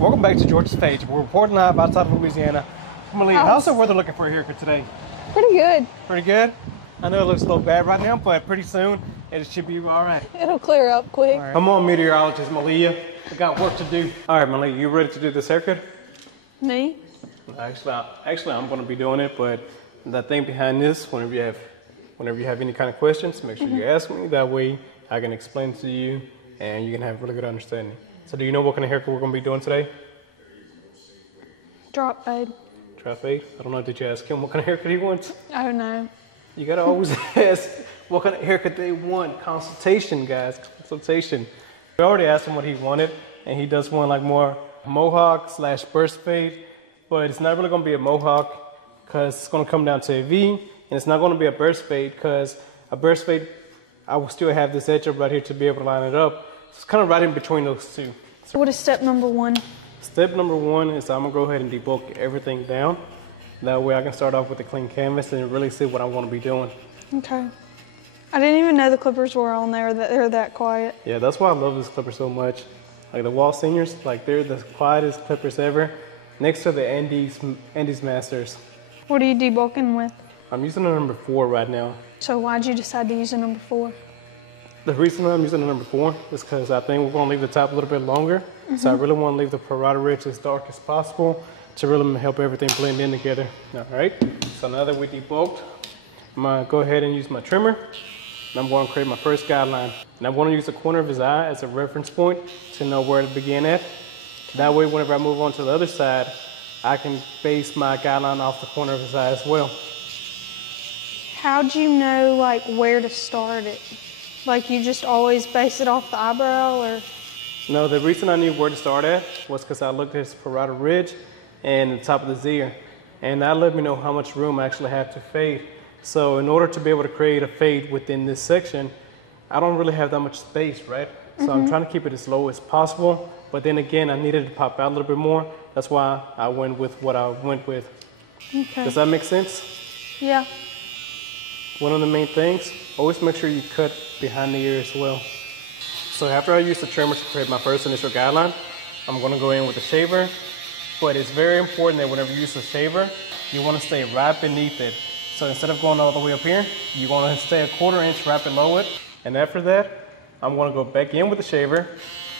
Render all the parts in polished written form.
Welcome back to Georgia's Page. We're reporting live outside of Louisiana. Malia, how's the weather looking for a haircut today? Pretty good. Pretty good? I know it looks a little bad right now, but pretty soon it should be all right. It'll clear up quick. Right. Come on, meteorologist Malia. We got work to do. All right, Malia, you ready to do this haircut? Me? Actually, I'm going to be doing it, but the thing behind this, whenever you have any kind of questions, make sure you ask me. That way I can explain to you and you can have a really good understanding. So do you know what kind of haircut we're going to be doing today? Drop fade. Drop fade? I don't know. Did you ask him what kind of haircut he wants? Oh, no. You got to always ask what kind of haircut they want. Consultation, guys. Consultation. We already asked him what he wanted, and he does want like more mohawk / burst fade, but it's not really going to be a mohawk because it's going to come down to a V, and it's not going to be a burst fade because a burst fade, I will still have this edge up right here to be able to line it up. So it's kind of right in between those two. So what is step number one? Step number one is I'm going to go ahead and debulk everything down. That way I can start off with a clean canvas and really see what I want to be doing. Okay. I didn't even know the clippers were on there, that they're that quiet. Yeah, that's why I love this clipper so much. Like the Wall Seniors, like they're the quietest clippers ever. Next to the Andes Masters. What are you debulking with? I'm using the number 4 right now. So why'd you decide to use a number 4? The reason I'm using the number 4 is because I think we're going to leave the top a little bit longer. So I really want to leave the parotid ridge as dark as possible to really help everything blend in together. All right, so now that we debulked, I'm going to go ahead and use my trimmer. And I'm going to create my first guideline. And I'm going to use the corner of his eye as a reference point to know where to begin at. That way, whenever I move on to the other side, I can base my guideline off the corner of his eye as well. How'd you know like where to start it? Like you just always base it off the eyebrow, or? No, the reason I knew where to start at was because I looked at his parotid ridge and the top of his ear. And that let me know how much room I actually have to fade. So in order to be able to create a fade within this section, I don't really have that much space, right? So I'm trying to keep it as low as possible. But then again, I needed to pop out a little bit more. That's why I went with what I went with. Okay. Does that make sense? Yeah. One of the main things, always make sure you cut behind the ear as well. So after I use the trimmer to create my first initial guideline, I'm going to go in with the shaver. But it's very important that whenever you use the shaver, you want to stay right beneath it. So instead of going all the way up here, you want to stay a 1/4 inch right below it. And after that, I'm going to go back in with the shaver.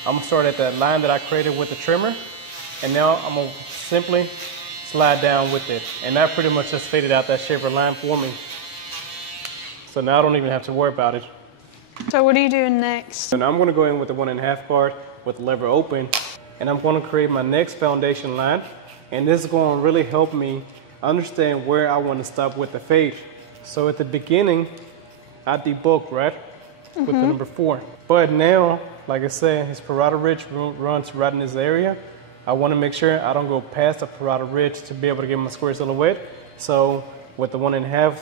I'm going to start at that line that I created with the trimmer. And now I'm going to simply slide down with it. And that pretty much just faded out that shaver line for me. So now I don't even have to worry about it. So what are you doing next? So now I'm going to go in with the 1.5 part with the lever open. And I'm going to create my next foundation line. And this is going to really help me understand where I want to stop with the fade. So at the beginning, I debulk, right? With the number 4. But now, like I said, his parotid ridge runs right in this area. I want to make sure I don't go past the parotid ridge to be able to get my square silhouette. So with the 1.5,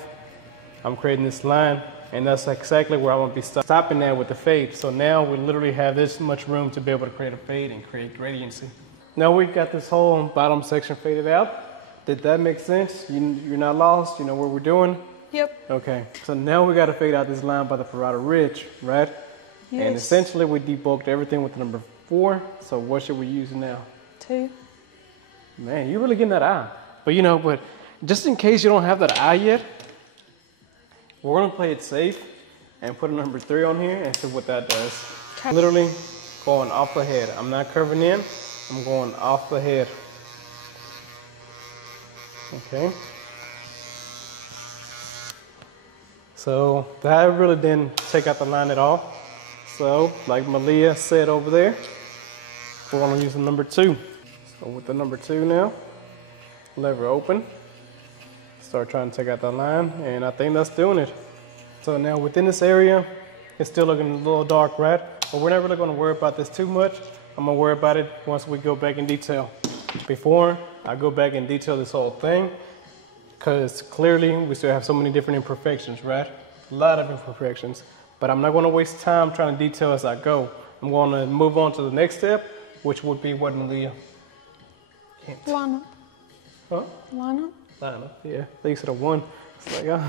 I'm creating this line, and that's exactly where I want to be stopping at with the fade. So now we literally have this much room to be able to create a fade and create gradiency. Now we've got this whole bottom section faded out. Did that make sense? You're not lost? You know what we're doing? Yep. Okay, so now we got to fade out this line by the parotid ridge, right? Yes. And essentially we debulked everything with the number 4. So what should we use now? 2. Man, you're really getting that eye. But just in case you don't have that eye yet, we're gonna play it safe and put a number 3 on here and see what that does. Okay. Literally going off the head. I'm not curving in, I'm going off the head. Okay. So that really didn't take out the line at all. So like Malia said over there, we're gonna use the number 2. So with the number 2 now, lever open, start trying to take out that line, and I think that's doing it. So now within this area, it's still looking a little dark, right? But we're not really gonna worry about this too much. I'm gonna worry about it once we go back in detail. Before I go back and detail this whole thing, because clearly we still have so many different imperfections, right? A lot of imperfections. But I'm not gonna waste time trying to detail as I go. I'm gonna move on to the next step, which would be what, Malia? Line up. Huh? Line up. Line up, yeah. They said a 1. It's like,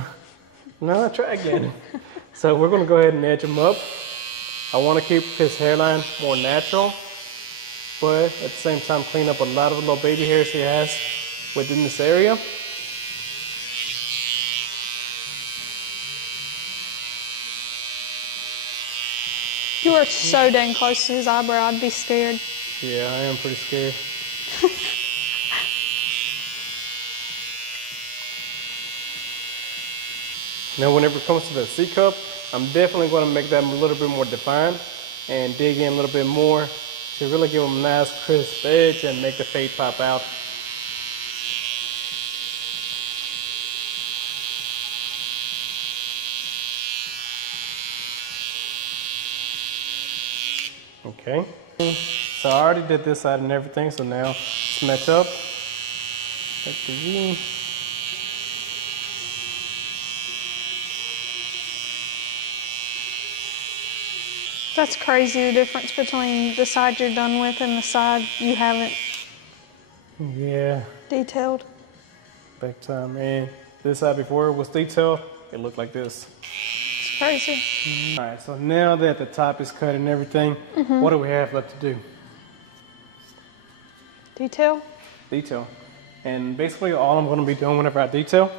no, try again. So we're gonna go ahead and edge him up. I wanna keep his hairline more natural. but at the same time clean up a lot of the little baby hairs he has within this area. You are so dang close to his eyebrow, I'd be scared. Yeah, I am pretty scared. Now, whenever it comes to the C cup, I'm definitely going to make that a little bit more defined and dig in a little bit more to really give them a nice crisp edge and make the fade pop out. Okay, so I already did this side and everything, so now let's match up. Take the V. That's crazy, the difference between the side you're done with and the side you haven't Yeah, detailed. big time, man. This side before it was detailed, it looked like this. It's crazy. All right, so now that the top is cut and everything, what do we have left to do? Detail? Detail. And basically all I'm gonna be doing whenever I detail,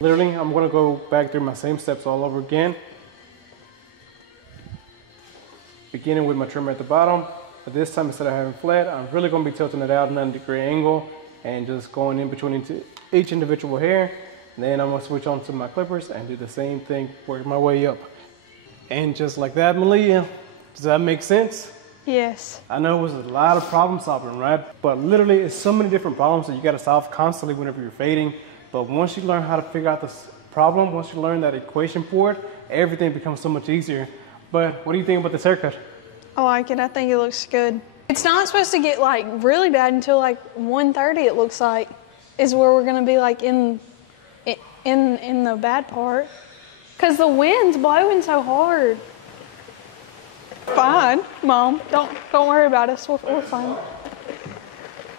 literally I'm gonna go back through my same steps all over again. Beginning with my trimmer at the bottom, but this time instead of having flat, I'm really gonna be tilting it out at a 90-degree angle and just going in between each individual hair. And then I'm gonna switch on to my clippers and do the same thing, work my way up. And just like that, Malia, does that make sense? Yes. I know it was a lot of problem solving, right? But literally, it's so many different problems that you gotta solve constantly whenever you're fading. But once you learn how to figure out this problem, once you learn that equation for it, everything becomes so much easier. But what do you think about this haircut? I like it. I think it looks good. It's not supposed to get like really bad until like 1:30. It looks like is where we're gonna be like in the bad part, cause the wind's blowing so hard. Fine, Mom. Don't worry about us. We're fine.